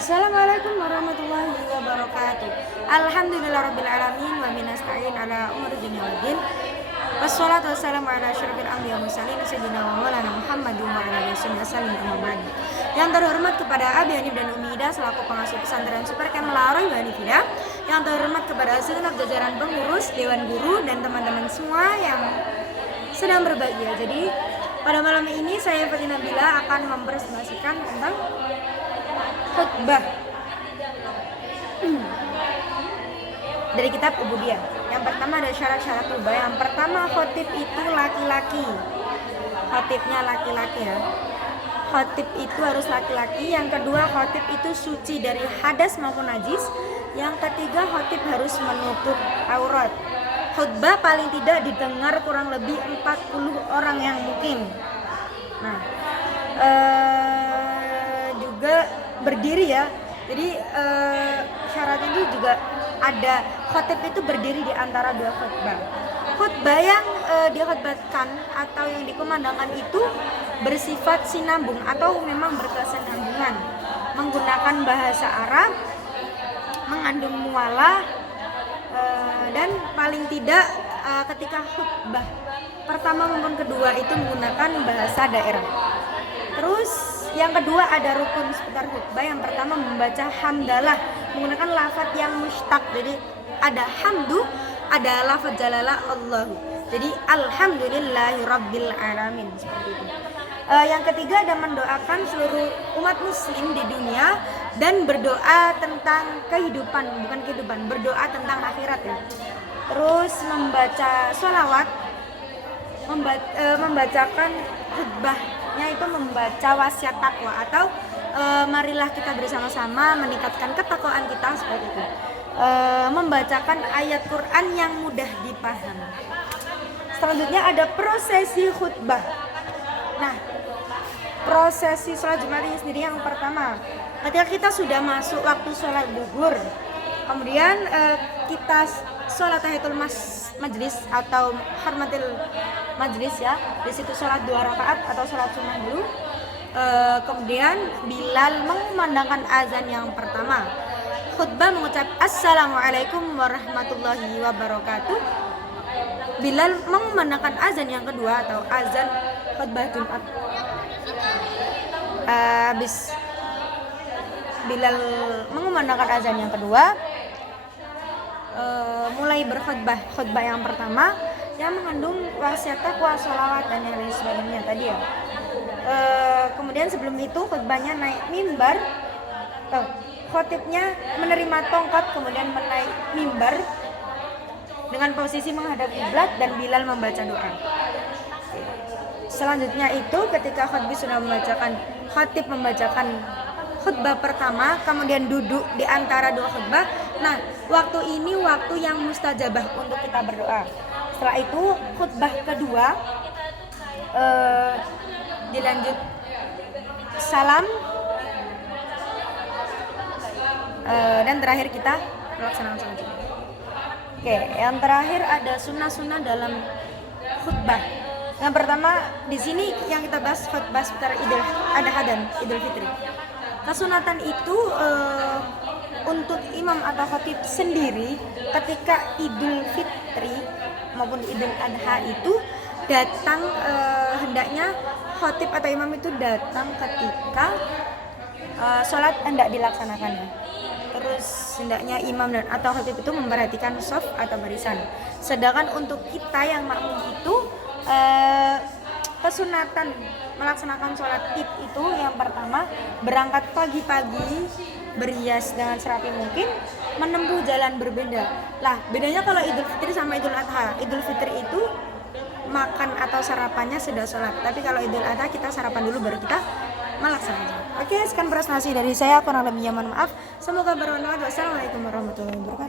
Assalamualaikum warahmatullahi wabarakatuh. Alhamdulillahirrabbilalamin wa minasta'in ala umur dunia waddin. Wassalatu wassalamu ala asyrafil anbiya wa mursalin sayyidina wa maulana Muhammadin wa ala alihi wasallam amma ba'd. Yang terhormat kepada Abi Hanif dan Umi Ida selaku pengasuh pesantren Supercam Melaroi Hanifida. Yang terhormat kepada segenap jajaran pengurus, dewan guru dan teman-teman semua yang sedang berbahagia. Jadi pada malam ini saya Fatina Nabila akan mempresentasikan tentang khutbah dari kitab Ubudiyah. Yang pertama ada syarat-syarat khutbah. Yang pertama, khotib itu laki-laki. Khotibnya laki-laki ya. Khotib itu harus laki-laki. Yang kedua, khotib itu suci dari hadas maupun najis. Yang ketiga, khotib harus menutup aurat. Khutbah paling tidak didengar kurang lebih 40 orang yang mungkin. Nah, juga berdiri ya. Jadi syarat itu juga ada khotib itu berdiri di antara dua khutbah. Khutbah yang dikhutbahkan atau yang dikumandangkan itu bersifat sinambung atau memang berkesinambungan, menggunakan bahasa Arab, mengandung muwalah, dan paling tidak ketika khutbah pertama maupun kedua itu menggunakan bahasa daerah. Terus yang kedua ada rukun seputar khutbah. Yang pertama membaca hamdalah menggunakan lafaz yang mustaq. Jadi ada hamdu, ada lafaz jalalah Allahu. Jadi alhamdulillahirabbil alamin seperti itu. Yang ketiga ada mendoakan seluruh umat muslim di dunia dan berdoa tentang kehidupan, bukan kehidupan, berdoa tentang akhirat ya. Terus membaca sholawat, membacakan khutbahnya itu membaca wasiat takwa atau marilah kita bersama-sama meningkatkan ketakwaan kita seperti itu. Membacakan ayat Quran yang mudah dipahami. Selanjutnya ada prosesi khutbah. Nah, prosesi sholat Jumat ini sendiri yang pertama, ketika kita sudah masuk waktu sholat zuhur, kemudian kita sholat tahiyatul majlis atau hormatil majlis ya. Di situ sholat 2 rakaat atau sholat sunnah dulu. Kemudian Bilal mengumandangkan azan yang pertama. Khutbah mengucap Assalamualaikum warahmatullahi wabarakatuh. Bilal mengumandangkan azan yang kedua atau azan khutbah Jumat. Habis Bilal mengumandangkan azan yang kedua, mulai berkhutbah. Khutbah yang pertama yang mengandung wasiat takwa, sholawat dan yang lain sebagainya tadi ya. Kemudian sebelum itu khutbahnya naik mimbar. Khotibnya menerima tongkat kemudian menaik mimbar dengan posisi menghadap kiblat dan Bilal membaca doa. Selanjutnya itu ketika khatib membacakan khutbah pertama, kemudian duduk di antara dua khutbah. Nah, waktu ini waktu yang mustajabah untuk kita berdoa. Setelah itu khutbah kedua dilanjut salam, dan terakhir kita melaksanakan salat Jumat. Oke, yang terakhir ada sunnah-sunnah dalam khutbah. Yang pertama di sini yang kita bahas khutbah seputar Idul Adha dan Idul Fitri. Kesunatan itu untuk imam atau khatib sendiri ketika Idul Fitri maupun Idul Adha itu datang, hendaknya khatib atau imam itu datang ketika sholat hendak dilaksanakannya. Terus hendaknya imam dan atau khatib itu memperhatikan shaf atau barisan. Sedangkan untuk kita yang makmum itu kesunatan melaksanakan sholat id itu yang pertama berangkat pagi-pagi, berhias dengan serapi mungkin, menempuh jalan berbeda. Lah bedanya kalau Idul Fitri sama Idul Adha. Idul Fitri itu makan atau sarapannya sudah sholat, tapi kalau Idul Adha kita sarapan dulu baru kita melaksanakan. Oke, sekian presentasi dari saya, kurang lebihnya mohon maaf. Semoga bermanfaat. Wassalamualaikum warahmatullahi wabarakatuh.